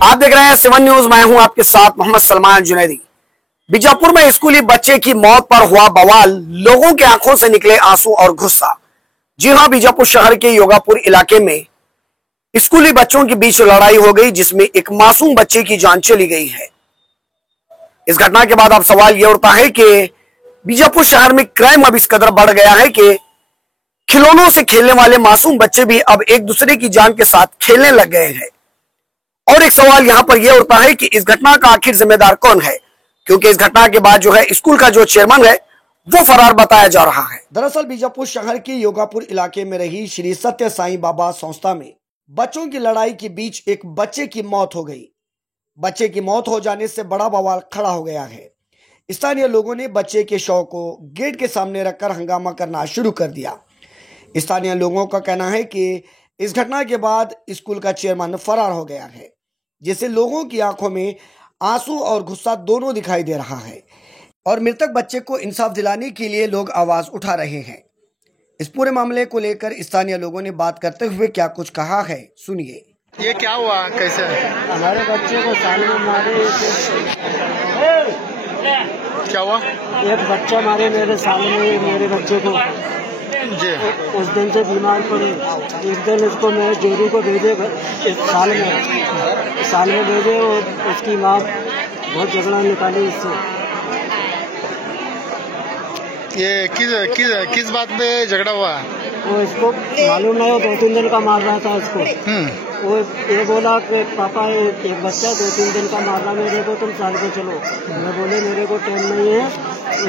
आप देख रहे हैं 7 न्यूज। मैं हूं आपके साथ मोहम्मद सलमान जुनैदी। बीजापुर में स्कूली बच्चे की मौत पर हुआ बवाल, लोगों की आंखों से निकले आंसू और गुस्सा। जी हां, बीजापुर शहर के योगापुर इलाके में स्कूली बच्चों के बीच लड़ाई हो गई, जिसमें एक मासूम बच्चे की जान चली गई है। इस घटना के बाद अब सवाल यह उठता है कि बीजापुर शहर में क्राइम अब इस कदर बढ़ गया है कि खिलौनों से खेलने वाले मासूम बच्चे भी अब एक दूसरे की जान के साथ खेलने लग गए हैं। और एक सवाल यहां पर यह उठता है कि इस घटना का आखिर जिम्मेदार कौन है, क्योंकि इस घटना के बाद जो है स्कूल का जो चेयरमैन है वो फरार बताया जा रहा है। दरअसल बीजापुर शहर के योगापुर इलाके में रही श्री सत्य साईं बाबा संस्था में बच्चों की लड़ाई के बीच एक बच्चे की मौत हो गई। बच्चे की मौत हो जाने से बड़ा बवाल खड़ा हो गया है। स्थानीय लोगों ने बच्चे के शव को गेट के सामने रखकर हंगामा करना शुरू कर दिया। स्थानीय लोगों का कहना है कि इस घटना के बाद स्कूल का चेयरमैन फरार हो गया है, जिससे लोगों की आंखों में आंसू और गुस्सा दोनों दिखाई दे रहा है। और मृतक बच्चे को इंसाफ दिलाने के लिए लोग आवाज उठा रहे हैं। इस पूरे मामले को लेकर स्थानीय लोगों ने बात करते हुए क्या कुछ कहा है, सुनिए। ये क्या हुआ, कैसे? हमारे बच्चे को साल में मारे। क्या हुआ? एक बच्चा मारे मेरे साल में, मेरे बच्चे को जी। उस दिन से बीमार पड़े। एक दिन इसको मैं जोरू को भेजे, साल में भेजे और उसकी माँ बहुत झगड़ा निकाली इससे। ये किस बात पे झगड़ा हुआ? वो इसको मालूम नहीं, वो 2-3 दिन का मार रहा था इसको। वो ये बोला कि पापा एक बच्चा 2-3 दिन का मार रहा मेरे को, तुम साल को चलो। मैं बोले मेरे को टाइम नहीं है,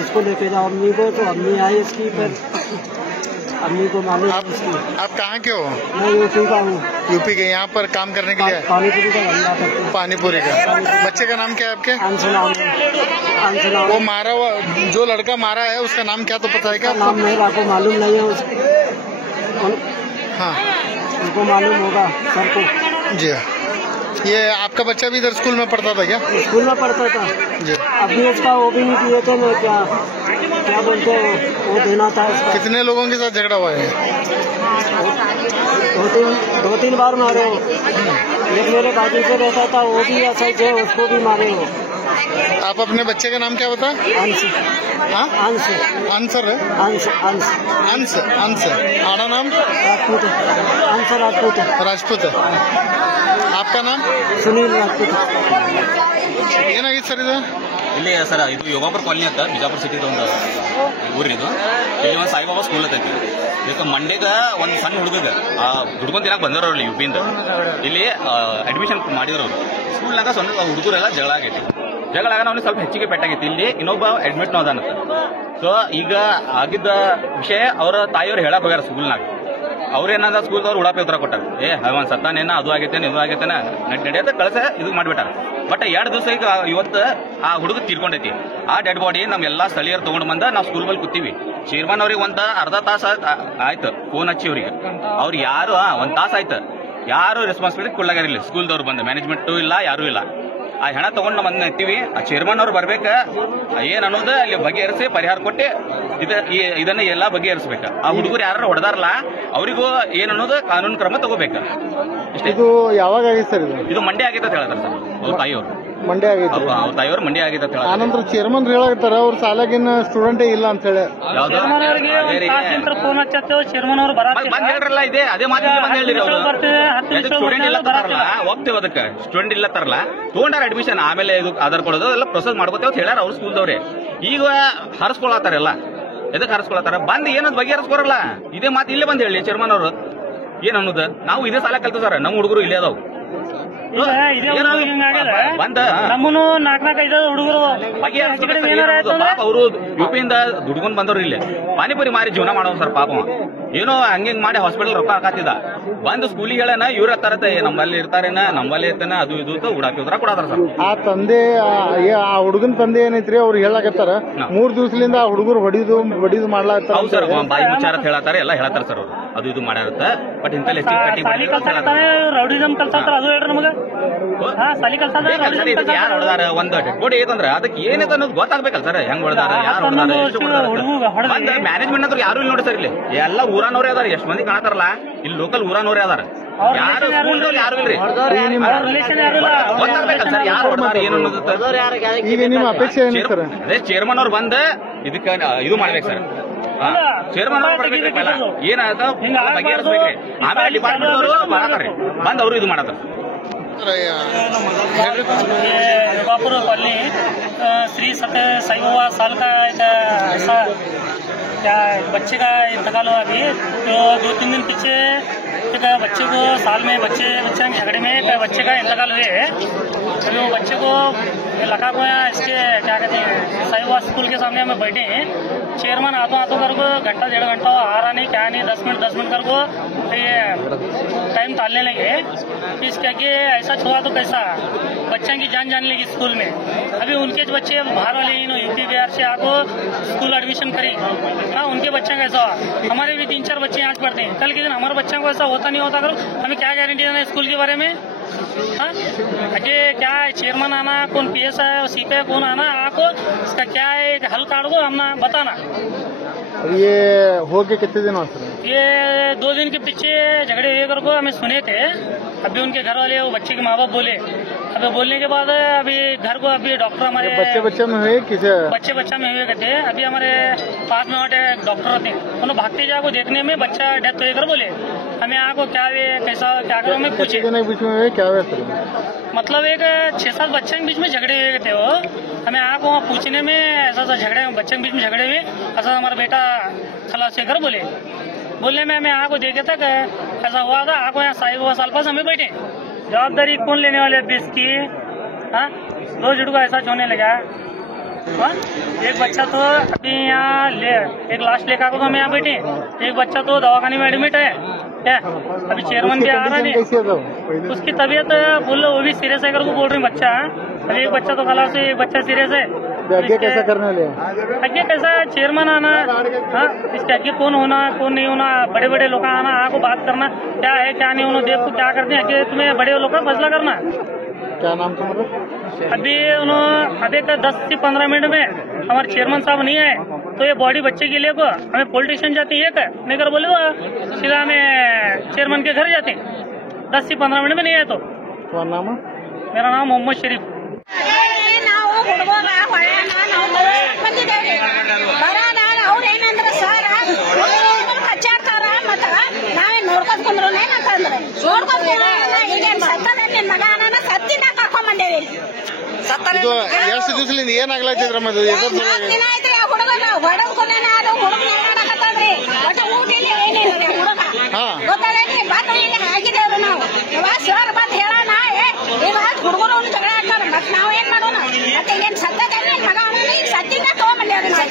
इसको लेके जाओ अम्मी को। तो अम्मी आई इसकी, फिर अम्मी को मालूम। आप कहाँ के हो? मैं यूपी का हूँ। यूपी के? यहाँ पर काम करने के लिए? पानीपुरी का धंधा करते हैं। पानीपुरी का। बच्चे का नाम क्या है आपके? अंशना। वो मारा हुआ जो लड़का मारा है उसका नाम क्या, तो पता है क्या? नाम नहीं, आपको मालूम नहीं है उसको? हाँ, उनको मालूम होगा सर को। जी। ये आपका बच्चा भी इधर स्कूल में पढ़ता था क्या? स्कूल में पढ़ता था जी। अभी उसका वो भी नहीं किए थे ना, क्या बोलते हैं, वो देना था इसका। कितने लोगों के साथ झगड़ा हुआ है? 2-3 बार मारे हो। एक मेरे बाजू से रहता था, वो भी ऐसा ही थे, उसको भी मारे हो। आप अपने बच्चे का नाम क्या बता? अंश। हाँ? अंश। आंसर है? अंश। अंश। आड़ा नाम? राजपूत। अंश राजपूत। राजपूत है। आपका नाम? सुनील राजपूत। ಏನಾಗಿತ್ತು ಸರ್ ಇದು? ಇಲ್ಲಿ ಸರ್ ಇದು ಯೋಗಾಪುರ ಕಾಲನಿ ಅಂತ ಬಿಜಾಪುರ ಸಿಟಿ ಒಂದು ಊರಿದು. ಇಲ್ಲಿ ಒಂದು ಸಾಯಿಬಾಬಾ ಸ್ಕೂಲ್ ಐತಿ. ಇದಕ್ಕೆ ಮಂಡ್ಯದ ಒಂದು ಸಣ್ಣ ಹುಡುಗದ ದುಡ್ಕೊಂಡ್ ತಿನ್ನಕ್ ಬಂದವ್ರು ಅಲ್ಲಿ ಯುಪಿಯಿಂದ. ಇಲ್ಲಿ ಅಡ್ಮಿಷನ್ ಮಾಡಿದ್ರು ಅವರು. ಸ್ಕೂಲ್ನಾಗ ಸಣ್ಣ ಹುಡುಗರೆಲ್ಲ ಜಗಳ ಆಗೈತಿ. ಜಗಳ ಆಗ ಅವ್ನಿಗೆ ಸ್ವಲ್ಪ ಹೆಚ್ಚಿಗೆ ಪೆಟ್ಟಾಗೈತಿ. ಇಲ್ಲಿ ಇನ್ನೊಬ್ಬ ಅಡ್ಮಿಟ್ ಅದಾನಂತ. ಸೊ ಈಗ ಆಗಿದ್ದ ವಿಷಯ ಅವರ ತಾಯಿಯವ್ರು ಹೇಳಕ್ ಹೋಗ್ಯಾರ ಸ್ಕೂಲ್ನಾಗ. ಅವ್ರೇನಾದ ಸ್ಕೂಲ್ದವ್ರು ಉಡಾಪಿ ಉತ್ತರ ಕೊಟ್ಟಾರ. ಒಂದ್ ಸತ್ತಾನೇನ, ಅದು ಆಗೈತೇನೆ, ಇದು ಆಗೈತೇನ, ನಡೆಯದ ಕಳಸ ಇದು ಮಾಡ್ಬಿಟ್ಟಾರ. ಬಟ್ 2 ದಿವಸ ಈಗ ಇವತ್ತು ಆ ಹುಡುಗ ತೀರ್ಕೊಂಡೈತಿ. ಆ ಡೆಡ್ ಬಾಡಿ ನಮ್ಗೆಲ್ಲಾ ಸ್ಥಳೀಯರು ತಗೊಂಡ್ ಬಂದ ನಾವು ಸ್ಕೂಲ್ ಮೇಲೆ ಕೂತೀವಿ. ಚೇರ್ಮನ್ ಅವ್ರಿಗೆ ಅರ್ಧ ತಾಸು ಆಯ್ತು ಫೋನ್ ಹಚ್ಚಿ ಅವ್ರಿಗೆ. ಅವ್ರು ಯಾರು 1 ತಾಸು ಆಯ್ತು, ಯಾರು ರೆಸ್ಪಾನ್ಸಿಬಿಲಿಟಿ ಕೊಡ್ಲಾಗಿರಲಿಲ್ಲ. ಸ್ಕೂಲ್ದವ್ರು ಬಂದ ಮ್ಯಾನೇಜ್ಮೆಂಟು ಇಲ್ಲ, ಯಾರು ಇಲ್ಲ. ಆ ಹೆಣ ತಗೊಂಡು ನಾವು ನಿಂತೀವಿ. ಆ ಚೇರ್ಮನ್ ಅವ್ರು ಬರ್ಬೇಕ, ಏನ್ ಅನ್ನೋದು ಅಲ್ಲಿ ಬಗೆಹರಿಸಿ ಪರಿಹಾರ ಕೊಟ್ಟು ಇದನ್ನ ಎಲ್ಲಾ ಬಗೆಹರಿಸಬೇಕ. ಆ ಹುಡುಗರು ಯಾರು ಹೊಡೆದಾರಲ್ಲ ಅವರಿಗೂ ಏನ್ ಅನ್ನೋದು ಕಾನೂನು ಕ್ರಮ ತಗೋಬೇಕ. ಇದು ಯಾವಾಗ ಆಗಿತ್ತು ಸರ್? ಇದು ಮಂಡ್ಯ ಆಗೈತೆ ಅಂತ ಹೇಳ್ತಾರೆ ಸರ್ ಅವ್ರ ತಾಯಿಯವರು. ಮಂಡ್ಯ ಆಗಿತ್ತು? ಅವ್ರ ತಾಯಿಯವರು ಮಂಡ್ಯ ಆಗೈತೆ ಅಂತ ಹೇಳ್ತಾರೆ. ಆನಂತರ ಚೇರ್ಮನ್ ಹೇಳಾಗ್ತಾರ ಅವ್ರ ಸಾಲಾಗಿನ ಸ್ಟೂಡೆಂಟೇ ಇಲ್ಲ ಅಂತ ಹೇಳಿ. ಬಂದ್ ಹೇಳ್ರಲ್ಲ, ಇದೆ ಅದೇ ಮಾತಿಗೆ ಬಂದ್ ಹೇಳಿರಿ ಅವರು. ಸ್ಟೂಡೆಂಟ್ ಇಲ್ಲ ತರಲ್ಲ, ಹೋಗ್ತೇವೆ ಅದಕ್ಕೆ. ಸ್ಟೂಡೆಂಟ್ ಇಲ್ಲ ತರಲ್ಲ, ತಗೊಂಡಾರ ಅಡ್ಮಿಷನ್, ಆಮೇಲೆ ಇದು ಆಧಾರ್ ಕೊಡೋದು ಎಲ್ಲ ಪ್ರೊಸೆಸ್ ಮಾಡ್ಕೋತೇವೆ ಅಂತ ಹೇಳ್ಯಾರ ಅವ್ರ ಸ್ಕೂಲ್ದವ್ರೆ. ಈಗ ಹರಿಸ್ಕೊಳತಾರೆಲ್ಲ. ಎದಕ್ಕೆ ಹರಿಸ್ಕೊಳತಾರ? ಬಂದ್ ಏನದ್ ಬಗೆಹರಿಸ್ಕೊರಲ್ಲ. ಇದೇ ಮಾತು ಇಲ್ಲೇ ಬಂದ್ ಹೇಳಿ ಚೇರ್ಮನ್ ಅವರು ಏನ್ ಅನ್ನೋದು. ನಾವು ಇದೇ ಸಾಲ ಕಲ್ತ ಸರ್, ನಮ್ಮ ಹುಡುಗರು ಇಲ್ಲೇ ಅದಾವ್. ಬಂದ ನಮ್ಮನು 4-5 ಹುಡುಗರು ಅವರು ಯುಪಿಯಿಂದ ದುಡ್ಕೊಂಡ್ ಬಂದವ್ರು ಇಲ್ಲೇ ಪಾನಿಪುರಿ ಮಾರಿ ಜೀವನ ಮಾಡೋ ಸರ್. ಪಾಪ ಏನೋ ಹಂಗಿಂಗ್ ಮಾಡಿ ಹಾಸ್ಪಿಟಲ್ ರೊಕ್ಕ ಹಾಕತ್ತಿದ. ಬಂದು ಸ್ಕೂಲಿಗೆ ಹೇಳನ ಇವ್ರ ಹತ್ತಾರತ್ತೆ, ನಮ್ಮಲ್ಲಿ ಇರ್ತಾರೇನ, ನಮ್ಮಲ್ಲಿ ಇರ್ತಾನೆ, ಅದು ಇದು ಉಡಾಕಿ ಉದ್ರ ಕೊಡತಾರ ಸರ್. ಆ ತಂದೆ, ಆ ಹುಡುಗನ ತಂದೆ ಏನೈತ್ರಿ ಅವ್ರು ಹೇಳಾಕತ್ತಾರ 3 ದಿವಸದಿಂದ ಆ ಹುಡುಗರು ಹೊಡಿದು ಮಾಡ್ಲಾತ್ತಾರ. ಹೌದು ಸರ್, ಬಾಯಿ ಮುಚ್ಚಾರ ಹೇಳ್ತಾರೆ, ಎಲ್ಲ ಹೇಳ್ತಾರ ಸರ್ ಅವ್ರು. ಅದು ಇದು ಮಾಡ್ಯಾರತ್ತ. ಬಟ್ ಇಂತಲ್ಲಿ ರೌಡಿಸಮ್ ಕಲ್ತಾರ, ಅದು ಹೇಳ್ರಿ ನಮಗ. ಯಾರು ಹೊಡೆದಾರ, ಒಂದ್ ಡೆಡ್ ಬಾಡಿ ಐತಂದ್ರ ಅದಕ್ಕೆ ಏನೈತೆ ಅನ್ನೋದು ಗೊತ್ತಾಗ್ಬೇಕಲ್ಲ ಸರ್. ಹೆಂಗ್ ಹೊಡೆದಾರ, ಯಾರು ಹೊಡೆದಾರ. ಮ್ಯಾನೇಜ್ಮೆಂಟ್ ಅಂದ್ರೆ ಯಾರು ಇಲ್ಲಿ ನೋಡಿ ಸರ್. ಇಲ್ಲಿ ಎಲ್ಲ ಊರಾನವ್ರೇ ಅದಾರ. ಎಷ್ಟು ಮಂದಿ ಕಾಣತಾರಲ್ಲ ಇಲ್ಲಿ ಲೋಕಲ್ ಊರಾನವ್ರೇ ಅದಾರ. ಯಾರು ಸ್ಕೂಲ್ನಲ್ಲಿ ಯಾರು ಇಲ್ರಿ ಗೊತ್ತಾಗ್ಬೇಕಲ್ಲ ಸರ್ ಯಾರು ಹೊಡೆದಾರ ಏನು ಅನ್ನೋದು. ಈಗ ನಿಮ್ಮ ಅಪೇಕ್ಷೆ ಏನು ಸರ್? ಅದೇ ಚೇರ್ಮನ್ ಅವ್ರು ಬಂದ ಇದಕ್ಕೆ ಇದು ಮಾಡ್ಬೇಕು ಸರ್. ಚೇರ್ಮನ್ ಅವ್ರು ಬರ್ಬೇಕಲ್ಲ ಏನಾದ ಬಗೆಹರಿಸ್ಬೇಕ್ರಿ. ಆಮೇಲೆ ಡಿಪಾರ್ಟ್ಮೆಂಟ್ ಅವರು ಮಾಡತಾರ್ರಿ ಬಂದ್ ಅವರು ಇದು ಮಾಡತಾರ. युगापुर कॉलोनी श्री सत्य साई बाबा साल का एक ऐसा क्या बच्चे का इंतकाल हुआ अभी, तो 2-3 दिन पीछे एक बच्चे को साल में बच्चे के झगड़े में एक बच्चे का इंतकाल हुए। अभी वो बच्चे को लगा को इसके क्या कहते हैं साई बाबा स्कूल के सामने हमें बैठे हैं। चेयरमैन आतों कर को घंटा 1.5 घंटा आ रहा नहीं क्या नहीं 10 मिनट कर को ये टाइम टालने लगे। इसके आगे ऐसा छुआ तो कैसा बच्चा की जान लेगी स्कूल में। अभी उनके बच्चे बाहर वाले यूपी बिहार से आको स्कूल एडमिशन करी। हाँ उनके बच्चे का ऐसा हुआ, हमारे भी 3-4 बच्चे यहाँ पढ़ते हैं। कल के दिन हमारे बच्चों को ऐसा होता नहीं होता करो, हमें क्या गारंटी देना है स्कूल के बारे में? हाँ आगे क्या है चेयरमैन आना, कौन PS है CP कौन आना, आपको इसका क्या है हल काट दो हमने बताना। ये हो गए कितने दिन सर? ये 2 दिन के पीछे झगड़े हुए कर को हमें सुने थे। अभी उनके घर वाले वो बच्चे के माँ बाप बोले, अभी बोलने के बाद अभी घर को अभी डॉक्टर हमारे बच्चे में हुए किसे बच्चा में हुए कहते। अभी हमारे पास में वहाँ डॉक्टर थे, उन्होंने भागते जाको देखने में बच्चा डेथ हुए कर बोले। हमें यहाँ को क्या हुए कैसा क्या करो हमें पूछे। बीच में हुए क्या हुआ सर? मतलब एक 6-7 बच्चे के बीच में झगड़े हुए थे वो। हमें आको वहाँ पूछने में ऐसा झगड़े बच्चे के बीच में झगड़े हुए, ऐसा हमारा बेटा खलास से कर बोलने में हमें आको देखे तक ऐसा हुआ था। आको यहाँ साई बाबा साल पास हमें बैठे, जवाबदारी कौन लेने वाले अब इसकी? हाँ 2 जुड़का ऐसा होने लगा। हाँ एक बच्चा तो अभी यहाँ एक लास्ट लेकर तो हम यहाँ बैठे, एक बच्चा तो दवाखाने में एडमिट है क्या। अभी चेयरमैन भी आ रहा नहीं, उसकी तबीयत बोल वो भी सीरियस है कर को बोल रहे बच्चा। अभी एक बच्चा तो खलास है, एक बच्चा सीरियस है। आगे कैसा करने वाले? आगे कैसा चेयरमैन आना, हाँ इसके आगे कौन होना कौन नहीं होना, बड़े लोग आना आको बात करना क्या है क्या नहीं होना, देखो क्या करते हैं आगे तुम्हें बड़े लोग का फैसला करना। क्या नाम तुम्हारा? अभी उन्होंने अभी 10 से 15 मिनट में हमारे चेयरमैन साहब नहीं आए तो ये बॉडी बच्चे के लिए को हमें पुलिस स्टेशन जाती है नहीं कर बोले सीधा हमें चेयरमैन के घर जाते 10 से 15 मिनट में नहीं आए। तो तुम्हारा नाम? मेरा नाम मोहम्मद शरीफ। ಇದು ಎಷ್ಟು ದಿವಸದಿಂದ ಏನಾಗ್ಲತ್ತಿದ್ರಮ್ಮ ಇದು?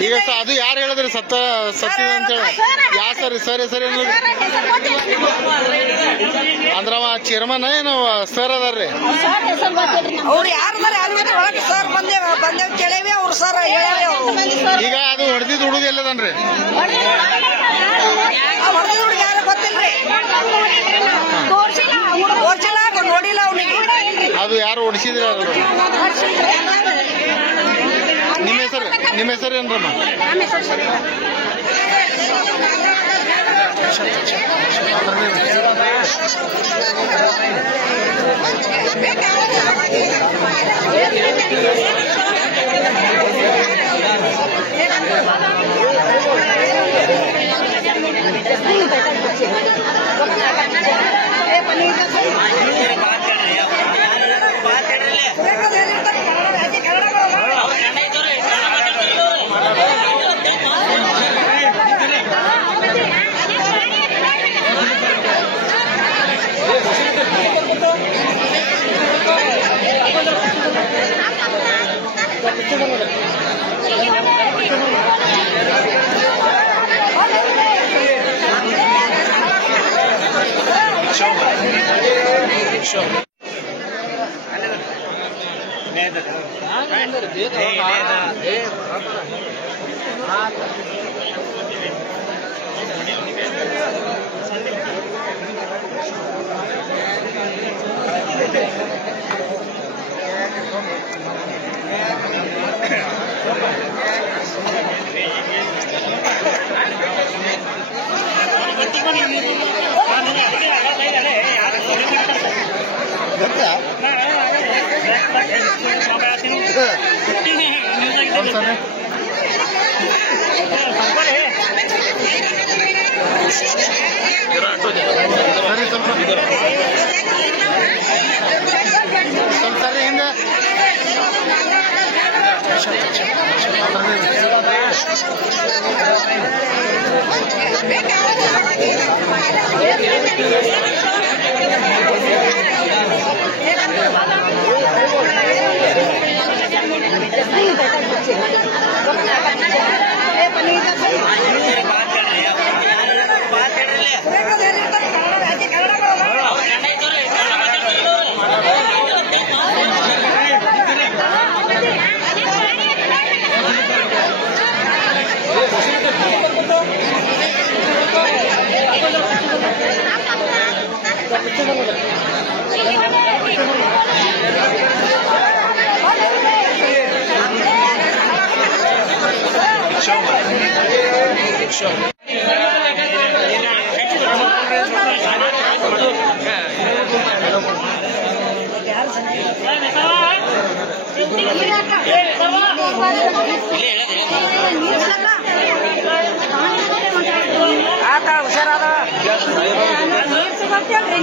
ಈಗ ಅದು ಯಾರು ಹೇಳಿದ್ರಿ ಸತ್ಯ ಅಂತ ಹೇಳಿ? ಯಾ ಸರಿ ಅಂದ್ರ ಚೇರ್ಮನ್ ಏನು ಸರ್ ಅದಾರ್ರಿ? ಅವ್ರು ಯಾರು ಸರ್ ಬಂದೇವ್ ಕೇಳೇವಿ ಅವ್ರು ಸರ್ ಹೇಳೇವಿ ಅವ್ರು. ಈಗ ಅದು ಹೊಡೆದಿದ್ದು ಹುಡುಗ ಎಲ್ಲದನ್ರಿ? ಹೊಡೆದಿದ್ದು ಹುಡುಗ ಯಾರು ಗೊತ್ತಿಲ್ರಿ, ತೋರ್ಸಿಲ್ಲ ನೋಡಿಲ್ಲ ಅವ್ನಿಗೆ. ಅದು ಯಾರು ಹೊಡಿಸಿದ್ರಿ? ನಿಮ್ಮ ಹೆಸರು ಏನ್ರಮ್ಮ?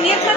ನೀರು